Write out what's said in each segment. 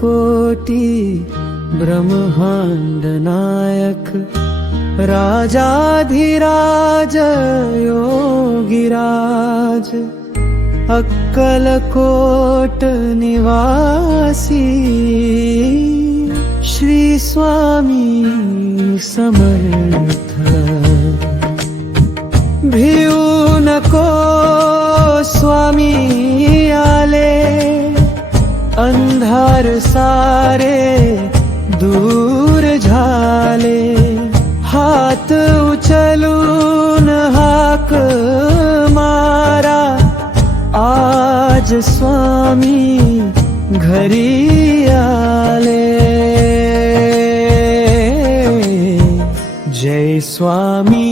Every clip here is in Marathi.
कोटी ब्रह्मांड नायक राजाधिराज योगिराज अक्कलकोट निवासी श्री स्वामी समर्थ भिऊ नको स्वामी आले अंधार सारे दूर झाले हात उचलून हाक मारा आज स्वामी घरी आले जय स्वामी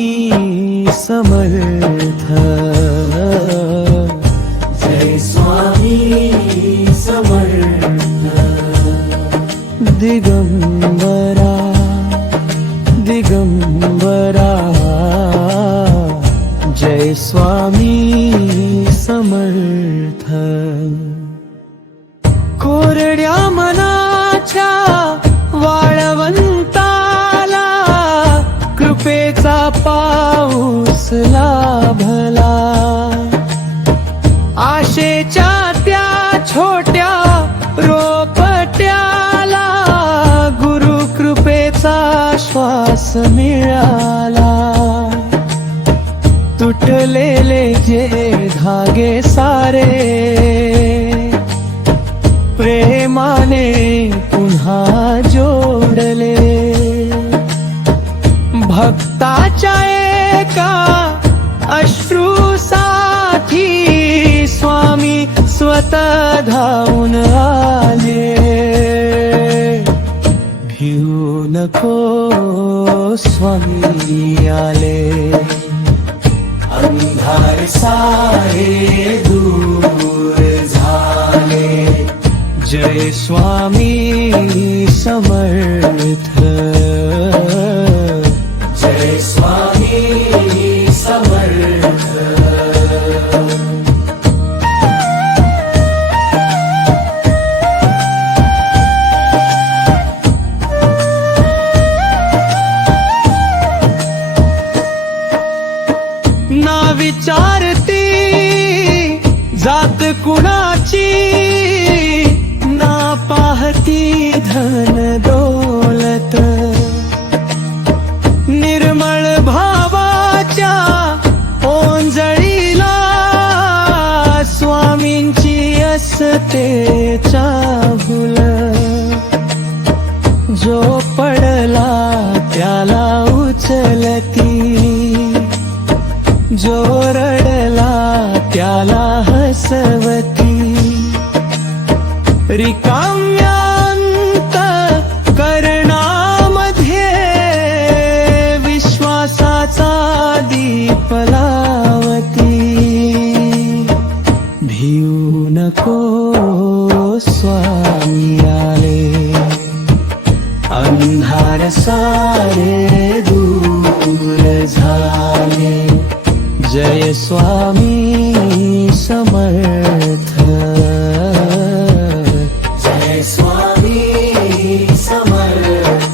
समर्थ जय स्वामी समर्थ दिगंबरा दिगंबरा जय स्वामी समर्थ कोरड्या मनाच्या वाळवंताला कृपेचा पाऊस लाभला आशेच्या त्या छोट्या रोपट्याला गुरु कृपेचा श्वास मिळाला तुटलेले जे धागे सारे प्रेमाने पुन्हा जोडले भक्ताच्या एका अश्रूसाठी स्वामी स्वतः धावून आले भिऊ नको स्वामी आले अंधार सारे दूर झाले जय स्वामी समर्थ जय स्वामी समर्थ ना विचारती जात कुणाची ना पाहती धन दौलत निर्मळ भावाच्या ओंजळीला स्वामींची असते चाहुल जो पडला त्याला उचलती जो रडला त्याला हसवती रिकाम्यांत करणामध्ये विश्वासाचा दीप लावती भिऊ नको स्वामी आले अंधार सारे दूर झाले जय स्वामी समर्थ जय स्वामी समर्थ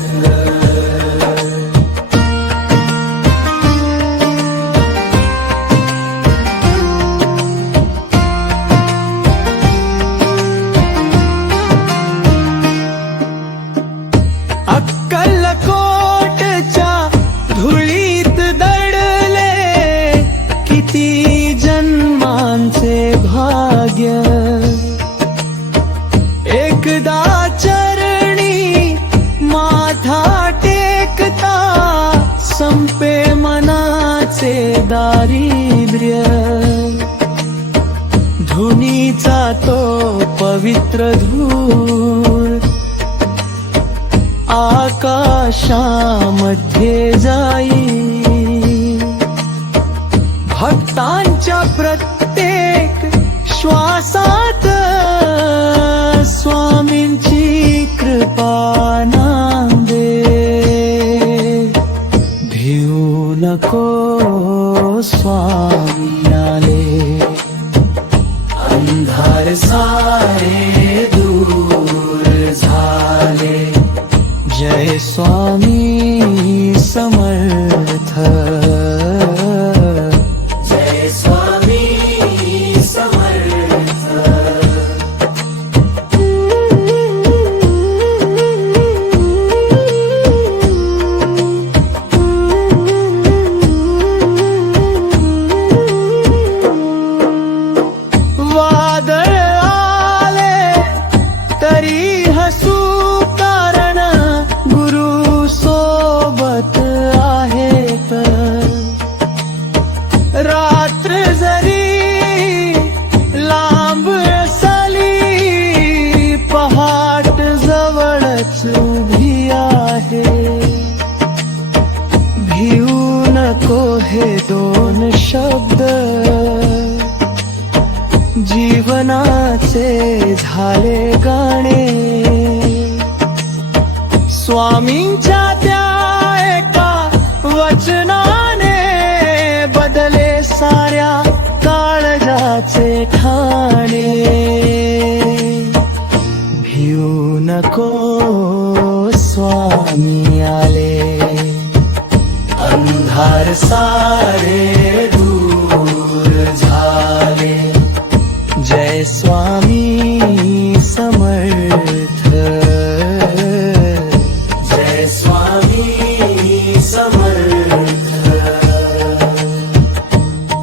अक्कलकोटच्या धुळीत दडले किती जन्मांचे भाग्य एकदा चरणी माथा टेकता संपे मनाचे दारिद्र्य धुनीचा तो पवित्र धूर आकाशामध्ये जाई भक्तांच्या प्रत्येक श्वासात स्वामींची कृपा नांदे भिऊ नको स्वामी आले अंधार सारे दूर झाले. जय स्वामी समर्थ. जय स्वामी समर्थ. वादळ आले तरी हसू, कारण गुरु सोबत आहेत. रात्र जरी लांब असली, पहाट जवळच उभी आहे. भिऊ नको हे दोन शब्द, जीवनाचे झाले गाणे. स्वामींच्या त्या एका वचनाने बदले साऱ्या काळजाचे ठाणे. भिऊ नको स्वामी आले, अंधार सारे दूर झाले. जय स्वामी समर्थ. जय स्वामी समर्थ.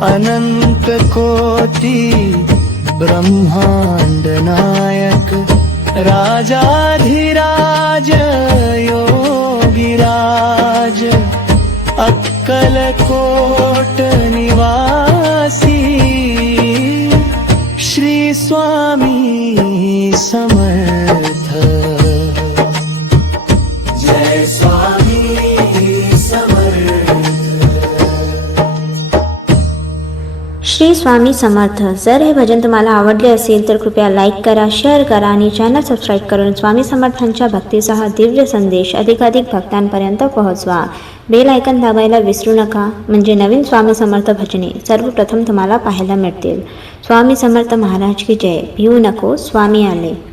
अनंत कोटी ब्रह्मांड नायक, राजाधिराज योगीराज, अक्कलकोट निवासी श्री स्वामी समर्थ. जय स्वामी समर्थ. श्री स्वामी समर्थ. जर हे भजन तुम्हाला आवडले असेल तर कृपया लाईक करा, शेअर करा आणि चॅनल सबस्क्राईब करून स्वामी समर्थांच्या भक्तीसह दिव्य संदेश अधिकाधिक भक्तांपर्यंत पोहोचवा. बेल आयकॉन दाबायला विसरू नका, म्हणजे नवीन स्वामी समर्थ भजने सर्वप्रथम तुम्हाला पाहायला मिळतील. स्वामी समर्थ महाराज की जय. भिऊ नको स्वामी आले.